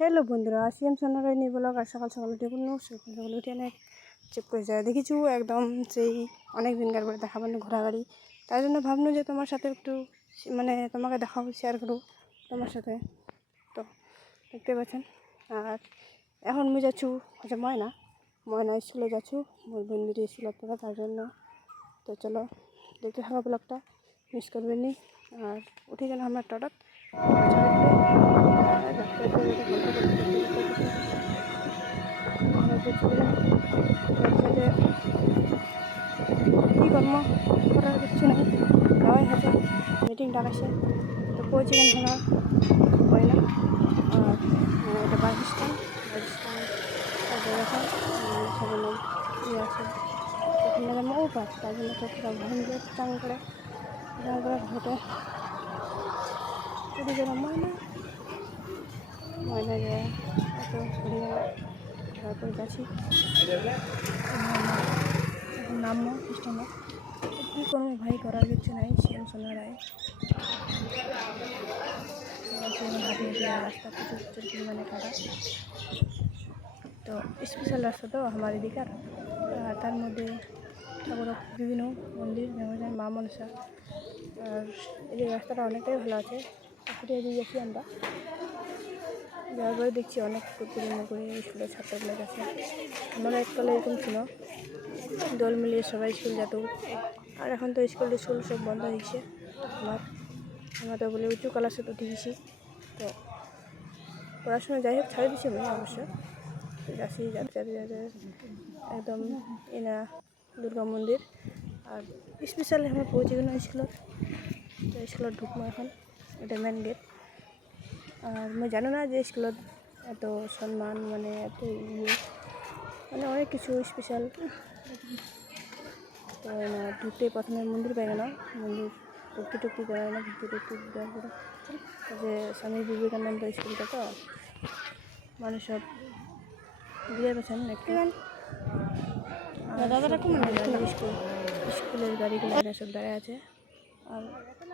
Hello বন্ধুরা, CM Sonarai নিয়ে blog. আর সকাল সকাল উঠে সকাল উঠে অনেক চেক করে যায় দেখিছু একদম সেই অনেক দিনকার পরে দেখা পানো ঘোরাঘুরি। তাই জন্য ভাবলো যে তোমার সাথে একটু মানে তোমাকে দেখাও, শেয়ার করো তোমার সাথে। তো দেখতে পাচ্ছেন। আর এখন মুই যাচ্ছু হচ্ছে ময়না স্কুলে যাচ্ছু, মোর বন্ধুটি স্কুলের থেকে, তার জন্য। তো চলো দেখতে থাকা ব্লগটা, মিস করবেন নি। আর উঠে গেল আমার টটাত কী কর্ম করার কিছু নেই, যাওয়াই হয়েছে। মিটিং ডাকাইছে তো পৌঁছে গেল হলো হয় না। আর এটা বাস স্ট্যান্ড এখন সেখানে ইয়ে আছে, ওখানে যেমন ও পাস, তার জন্য চোখটা ভেঙে চাং করে ঘটে চুরি গেল ময়না যায় এত ঘুরে গেল। তারপরে যাচ্ছি নামো স্টেশনে। কী করবো ভাই, করার কিছু নাই। সিএম সোনারায় রাস্তা প্রচুর প্রচুর পরিমাণে কাটা। তো স্পেশাল রাস্তা তো আমার এদিকার। আর তার মধ্যে ঠাকুর বিভিন্ন মন্দির, যেমন মা মনসা। আর এই রাস্তাটা অনেকটাই ভালো আছে। ফুটিয়ে দিয়ে গেছি আমরা, যাওয়ার পরে দেখছি অনেক পুরনো করে স্কুলের ছাত্রগুলো গেছে। আমরা এককালে এরকম ছিল, দল মিলিয়ে সবাই স্কুল যেত। আর এখন তো স্কুল সব বন্ধ হয়েছে। আমরা তো বলে উঁচু ক্লাসে তো দিয়েছি, তো পড়াশোনা যাই হোক ছাড়ে দিচ্ছি আমি অবশ্য। যাচ্ছি যাতে একদম এনা দুর্গা মন্দির। আর স্পেশাল আমরা পৌঁছে গেলাম স্কুলত। তো স্কুলত ঢুকবো এখন, এটা মেন গেট। আর আমি জানো না যে স্কুলত এত সম্মান, মানে এত ইয়ে, মানে অনেক কিছু স্পেশাল। তো না ঢুকতে প্রথমে মন্দির পাই না, মন্দির টুকটি দেওয়া না, টুকটি দেওয়ার পরে যে স্বামী বিবেকানন্দ স্কুলটা, তো মানুষ সব বুঝে পেয়েছেন একটু। স্কুলের গাড়িগুলো সব দাঁড়ায় আছে, আর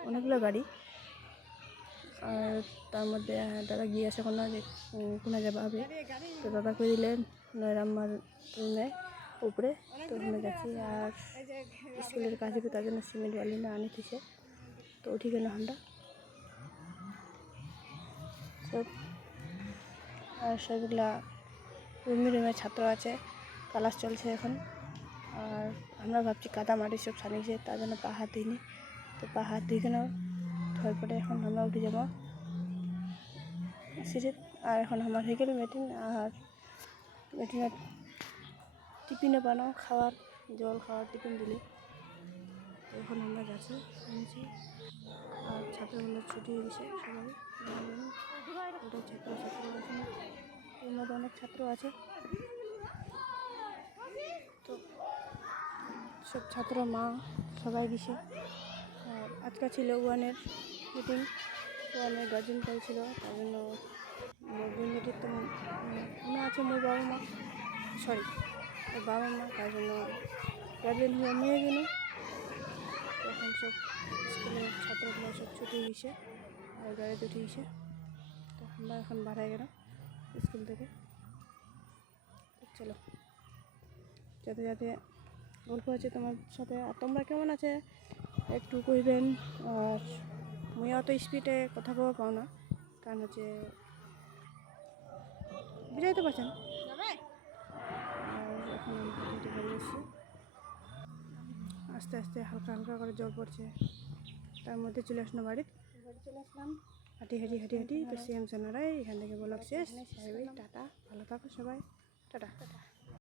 অনেকগুলো গাড়ি। আর তার মধ্যে দাদা গিয়ে আসে কোনো যাবে হবে, তো দাদা করে দিলেন নয়রাম্মার রুমে উপরে। তো ওখানে গেছি। আর স্কুলের কাছে তার জন্য সিমেন্ট বালি না আনিতেছে, তো উঠি গেল আমরা সব। আর সবগুলা রুমে ছাত্র আছে, ক্লাস চলছে এখন। আর আমরা ভাবছি কাদা মাটি সব ছানিয়েছে, তার জন্য পা হাত দিইনি। তো পা হাত দিয়ে কেন ধরে পড়ে এখন আমরা উঠে যাবো সিঁড়ি। আর এখন আমার হয়ে গেল মিটিং। আর মিটিংয়ে টিফিনে বানাও খাওয়ার, জল খাওয়ার টিফিন দিলে। তো এখন আমরা যাচ্ছি শুনেছি। আর ছাত্রগুলো ছুটি হয়ে গেছে সবাই, ওটা ছাত্র আছে, এর মধ্যে অনেক ছাত্র আছে। তো সব ছাত্র মা সবাই গেছে। আর আজকে ছিল ওয়ানের মিটিং, ওয়ানের গার্জেন কল ছিল, তার জন্য মোর বন্ধুটির তো মনে আছে মোর বাবা মা, তার জন্য গার্জেন হয়ে নিয়ে গেল। এখন সব স্কুলের ছাত্রগুলো সব ছুটি গেছে আর গাড়িতে উঠে গেছে। তো আমরা এখন বাড়ায় গেলাম স্কুল থেকে। চলো যাতে যাতে গল্প আছে তোমার সাথে। আর তোমরা কেমন আছে একটু কইবেন। আর মুই অত স্পিডে কথা বলবো পাও না, কারণ হচ্ছে বুঝাইতে পারছেন। আর এখন বাড়ি এসেছি, আস্তে আস্তে হালকা হালকা করে জল পড়ছে। তার মধ্যে চলে আসলাম বাড়ি চলে আসলাম হাঁটি। তো সিএম সোনারাই এখান থেকে ব্লগ শেষ। টাটা, ভালো থাকো সবাই, টাটা।